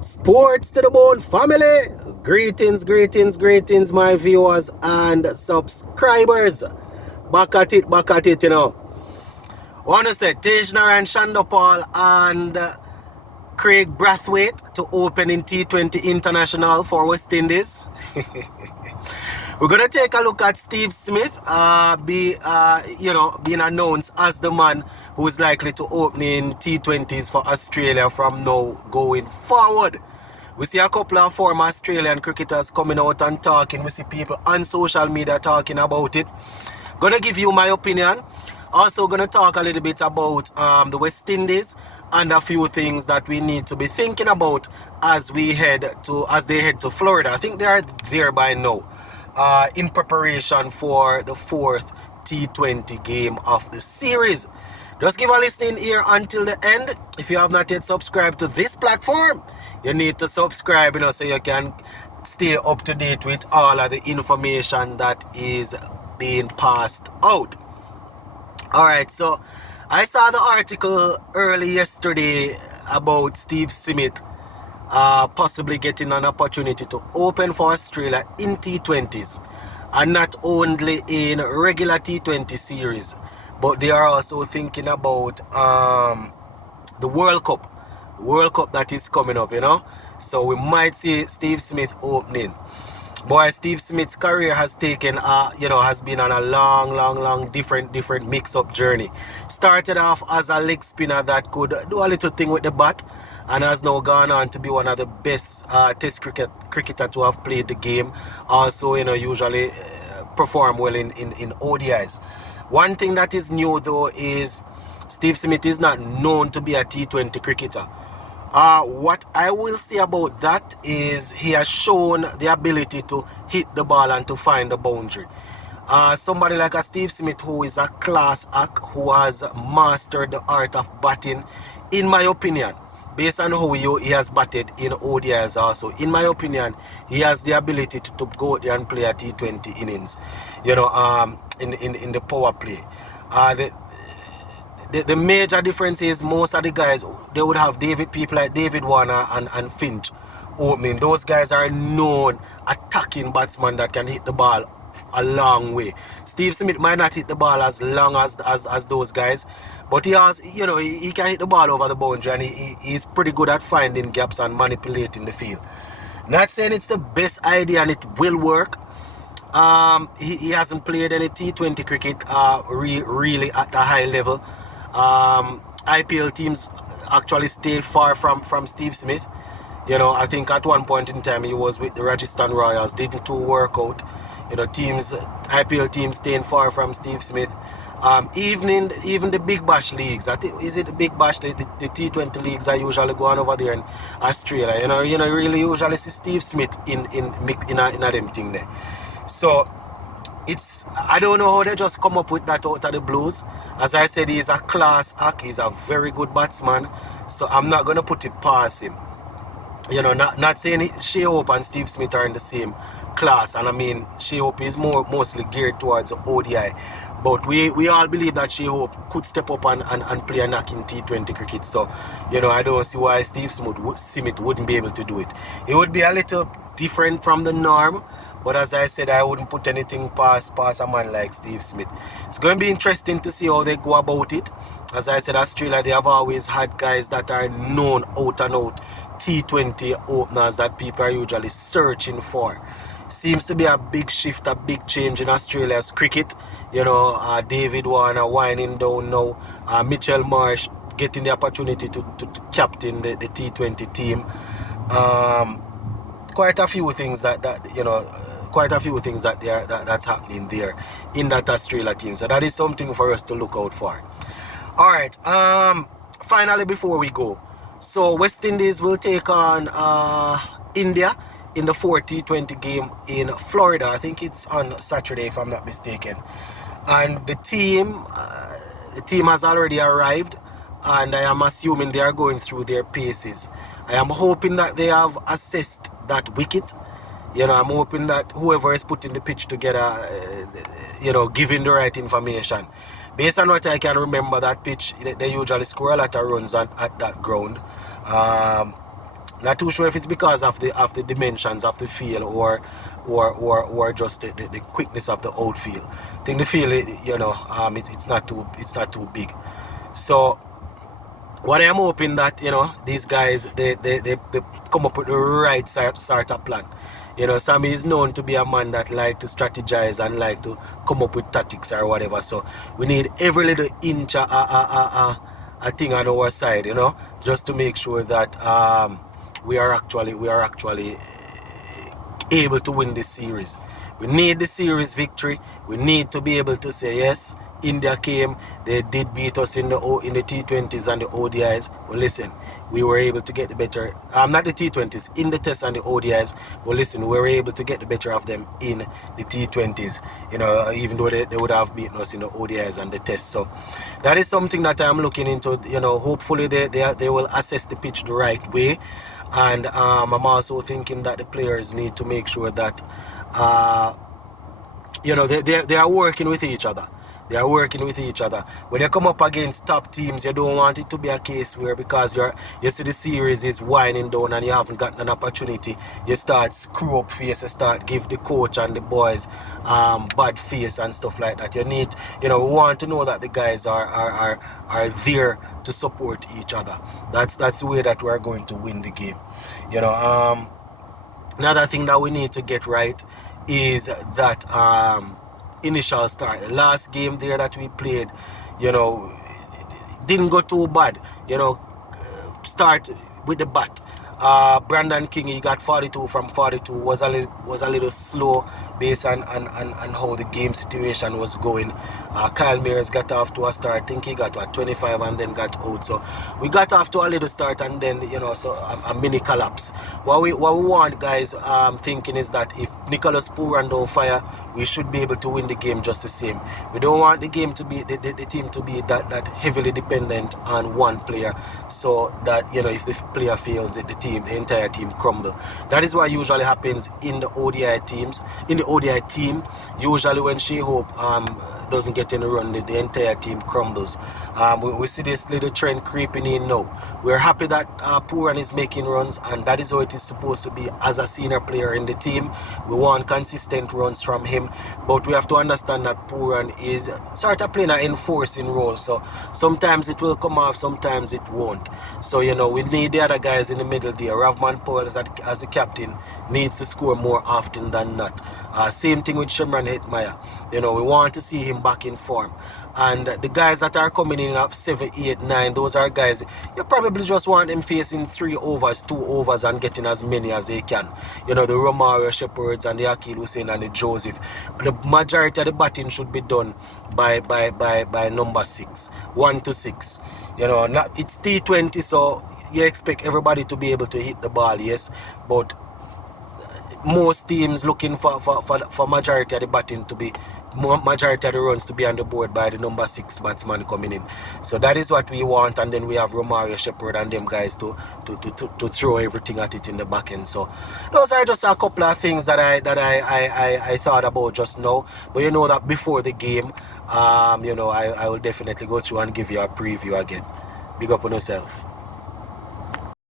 Sports to the bone family. Greetings, my viewers and subscribers. Back at it, Wanna say Tejner and Shandopal and Craig Brathwaite to open in T20 International for West Indies. We're gonna take a look at Steve Smith, being announced as the man who is likely to open in T20s for Australia from now going forward. We see a couple of former Australian cricketers coming out and talking. We see people on social media talking about it. Gonna give you my opinion. Also gonna talk a little bit about the West Indies and a few things that we need to be thinking about as they head to Florida. I think they are there by now. In preparation for the fourth T20 game of the series. Just give a listening ear until the end. If you have not yet subscribed to this platform, you need to subscribe, so you can stay up to date with all of the information that is being passed out. Alright, so I saw the article early yesterday about Steve Smith possibly getting an opportunity to open for Australia in T20s, and not only in regular T20 series, but they are also thinking about the World Cup that is coming up, so we might see Steve Smith opening. Boy, Steve Smith's career has taken has been on a long different mix-up journey. Started off as a leg spinner that could do a little thing with the bat, and has now gone on to be one of the best test cricketer to have played the game. Also, usually perform well in ODIs. One thing that is new though is Steve Smith is not known to be a T20 cricketer. What I will say about that is he has shown the ability to hit the ball and to find the boundary. Somebody like a Steve Smith, who is a class act, who has mastered the art of batting, in my opinion, based on how he has batted in ODIs also, in my opinion, he has the ability to go out there and play a T20 innings, in the power play. The major difference is most of the guys, they would have people like David Warner and Finch opening. Those guys are known attacking batsmen that can hit the ball a long way. Steve Smith might not hit the ball as long as those guys, but he has, he can hit the ball over the boundary, and he's pretty good at finding gaps and manipulating the field. Not saying it's the best idea and it will work. He hasn't played any T20 cricket really at a high level. IPL teams actually stay far from Steve Smith. I think at one point in time he was with the Rajasthan Royals, didn't work out. IPL teams staying far from Steve Smith. Even the Big Bash leagues, I think, is it the Big Bash, the T20 leagues are usually going over there in Australia. Really usually see Steve Smith in them thing there. So I don't know how they just come up with that out of the blues. As I said, he's a class act, he's a very good batsman, so I'm not going to put it past him. Not saying Shea Hope and Steve Smith are in the same class, and I mean Shea Hope is mostly geared towards ODI, but we all believe that Shea Hope could step up and play a knock in T20 cricket. So I don't see why Steve Smith wouldn't be able to do it. It would be a little different from the norm, but as I said, I wouldn't put anything past a man like Steve Smith. It's going to be interesting to see how they go about it. As I said, Australia, they have always had guys that are known out and out T20 openers that people are usually searching for. Seems to be a big shift, a big change in Australia's cricket. David Warner winding down now. Mitchell Marsh getting the opportunity to captain the T20 team. Quite a few things that's happening there in that Australia team. So that is something for us to look out for. Alright, finally before we go, so West Indies will take on India in the 4th T20 game in Florida. I think it's on Saturday if I'm not mistaken. And the team has already arrived, and I am assuming they are going through their paces. I am hoping that they have assessed that wicket. I'm hoping that whoever is putting the pitch together, giving the right information. Based on what I can remember, that pitch, they usually score a lot of runs at that ground. Not too sure if it's because of the dimensions of the field or just the quickness of the outfield. I think the field, it's not too big. So what I'm hoping that these guys they come up with the right sort of plan. Sammy is known to be a man that like to strategize and like to come up with tactics or whatever. So we need every little inch a thing on our side, just to make sure that we are actually able to win this series. We need the series victory. We need to be able to say yes. India came, they did beat us in the T20s and the ODIs. Well, listen, we were able to get the better. Not the T20s, in the tests and the ODIs. Well, listen, we were able to get the better of them in the T20s. Even though they would have beaten us in the ODIs and the tests. So that is something that I'm looking into. Hopefully they will assess the pitch the right way. And I'm also thinking that the players need to make sure that they are working with each other. They are working with each other. When they come up against top teams, you don't want it to be a case where because you see the series is winding down and you haven't gotten an opportunity, you start screw up face, you start give the coach and the boys bad face and stuff like that. We want to know that the guys are there to support each other. That's the way that we're going to win the game. Another thing that we need to get right is that initial start. The last game there that we played, didn't go too bad. Start with the bat. Brandon King, he got 42 from 42. Was a little slow based on how the game situation was going. Kyle Mears got off to a start. I think he got 25 and then got out. So we got off to a little start and then so a mini collapse. What we want, guys, thinking is that if Nicholas Pooran don't fire, we should be able to win the game just the same. We don't want the game to be the team to be that heavily dependent on one player, so that if the player fails, the entire team crumble. That is what usually happens in the ODI teams. In the ODI team, usually when Shea Hope doesn't get any run, the entire team crumbles. We see this little trend creeping in now. We're happy that Pooran is making runs, and that is how it is supposed to be as a senior player in the team. We want consistent runs from him, but we have to understand that Pooran is sort of playing an enforcing role. So sometimes it will come off, sometimes it won't. So we need the other guys in the middle there. Ravman Powell as the captain needs to score more often than not. Same thing with Shimran Hetmyer. We want to see him back in form. And the guys that are coming in at 7, 8, 9, those are guys you probably just want them facing 3 overs, 2 overs and getting as many as they can. The Romario Shepherds and the Akil Hussein and the Joseph. The majority of the batting should be done by number 6, 1 to 6. It's T20, so you expect everybody to be able to hit the ball, yes, but most teams looking for majority of the batting to be, majority of the runs to be on the board by the number 6 batsman coming in. So that is what we want, and then we have Romario Shepard and them guys to throw everything at it in the back end. So those are just a couple of things that I thought about just now. But that before the game, I will definitely go through and give you a preview again. Big up on yourself.